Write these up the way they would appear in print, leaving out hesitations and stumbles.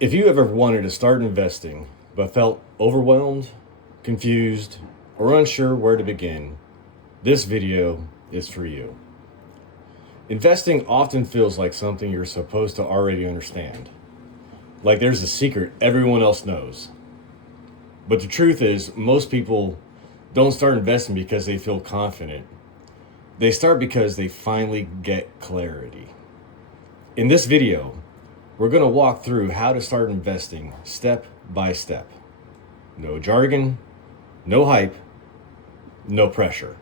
If you ever wanted to start investing but felt overwhelmed, confused, or unsure where to begin, this video is for you. Investing often feels like something you're supposed to already understand, like there's a secret everyone else knows. But the truth is, most people don't start investing because they feel confident. They start because they finally get clarity. In this video, we're going to walk through how to start investing step by step. No jargon, no hype, no pressure.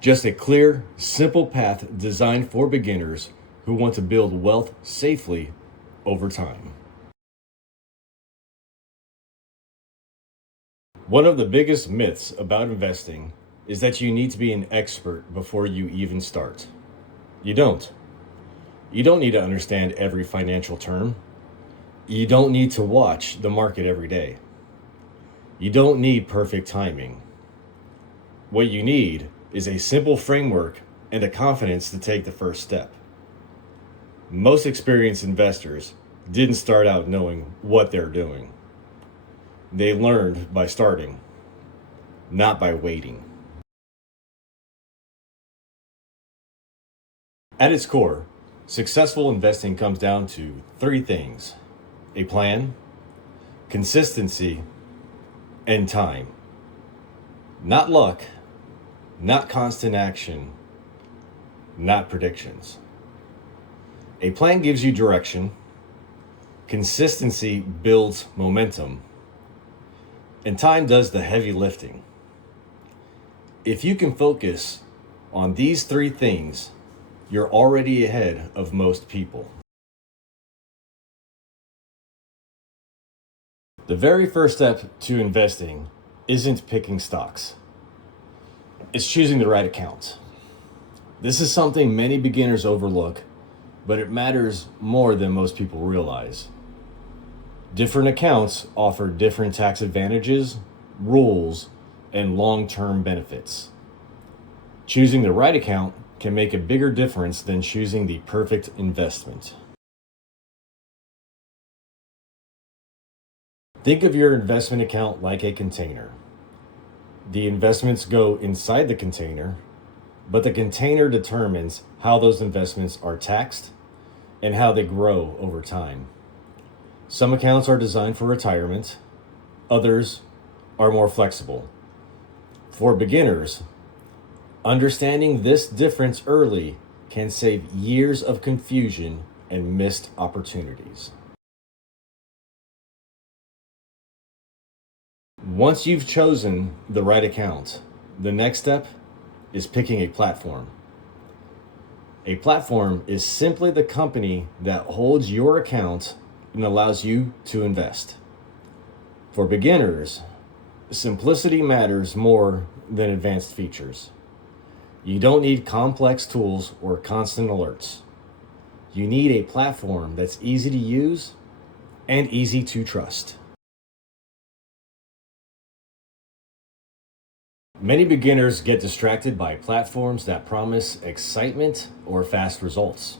Just a clear, simple path designed for beginners who want to build wealth safely over time. One of the biggest myths about investing is that you need to be an expert before you even start. You don't. You don't need to understand every financial term. You don't need to watch the market every day. You don't need perfect timing. What you need is a simple framework and the confidence to take the first step. Most experienced investors didn't start out knowing what they're doing. They learned by starting, not by waiting. At its core, successful investing comes down to three things: a plan, consistency, and time. Not luck, not constant action, not predictions. A plan gives you direction, consistency builds momentum, and time does the heavy lifting. If you can focus on these three things, you're already ahead of most people. The very first step to investing isn't picking stocks. It's choosing the right account. This is something many beginners overlook, but it matters more than most people realize. Different accounts offer different tax advantages, rules, and long-term benefits. Choosing the right account can make a bigger difference than choosing the perfect investment. Think of your investment account like a container. The investments go inside the container, but the container determines how those investments are taxed and how they grow over time. Some accounts are designed for retirement, others are more flexible. For beginners, understanding this difference early can save years of confusion and missed opportunities. Once you've chosen the right account, the next step is picking a platform. A platform is simply the company that holds your account and allows you to invest. For beginners, simplicity matters more than advanced features. You don't need complex tools or constant alerts. You need a platform that's easy to use and easy to trust. Many beginners get distracted by platforms that promise excitement or fast results.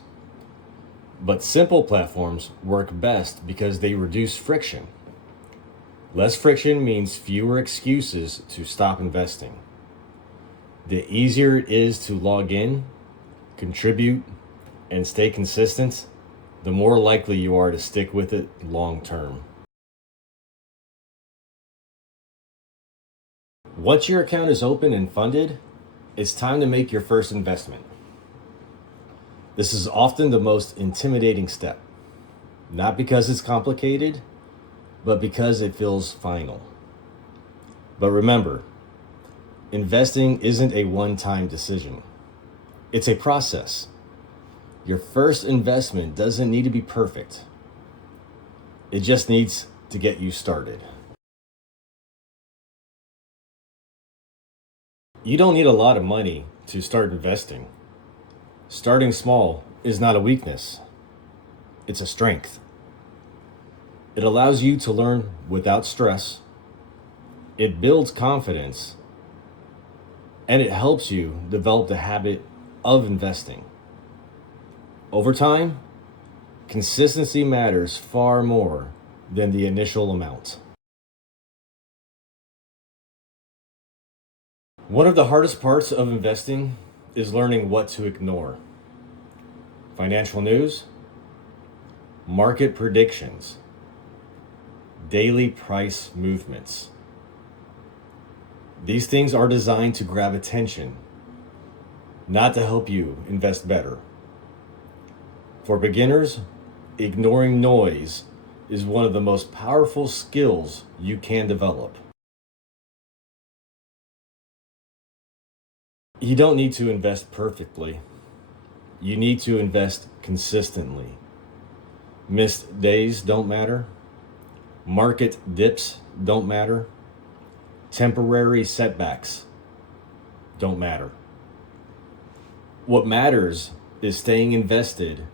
But simple platforms work best because they reduce friction. Less friction means fewer excuses to stop investing. The easier it is to log in, contribute, and stay consistent, the more likely you are to stick with it long term. Once your account is open and funded, it's time to make your first investment. This is often the most intimidating step, not because it's complicated, but because it feels final. But remember, investing isn't a one-time decision. It's a process. Your first investment doesn't need to be perfect. It just needs to get you started. You don't need a lot of money to start investing. Starting small is not a weakness. It's a strength. It allows you to learn without stress. It builds confidence. And it helps you develop the habit of investing. Over time, Consistency matters far more than the initial amount. One of the hardest parts of investing is learning what to ignore. Financial news, market predictions, daily price movements. These things are designed to grab attention, not to help you invest better. For beginners, ignoring noise is one of the most powerful skills you can develop. You don't need to invest perfectly. You need to invest consistently. Missed days don't matter. Market dips don't matter. Temporary setbacks don't matter. What matters is staying invested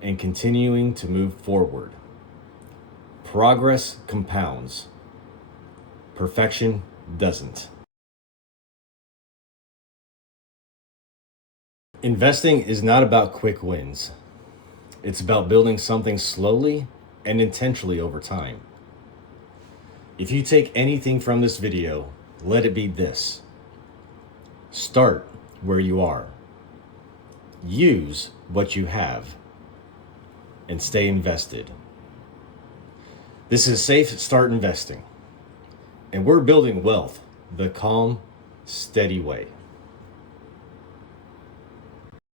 and continuing to move forward. Progress compounds. Perfection doesn't. Investing is not about quick wins. It's about building something slowly and intentionally over time. If you take anything from this video, let it be this. Start where you are. Use what you have. And stay invested. This is Safe Start Investing. And we're building wealth the calm, steady way.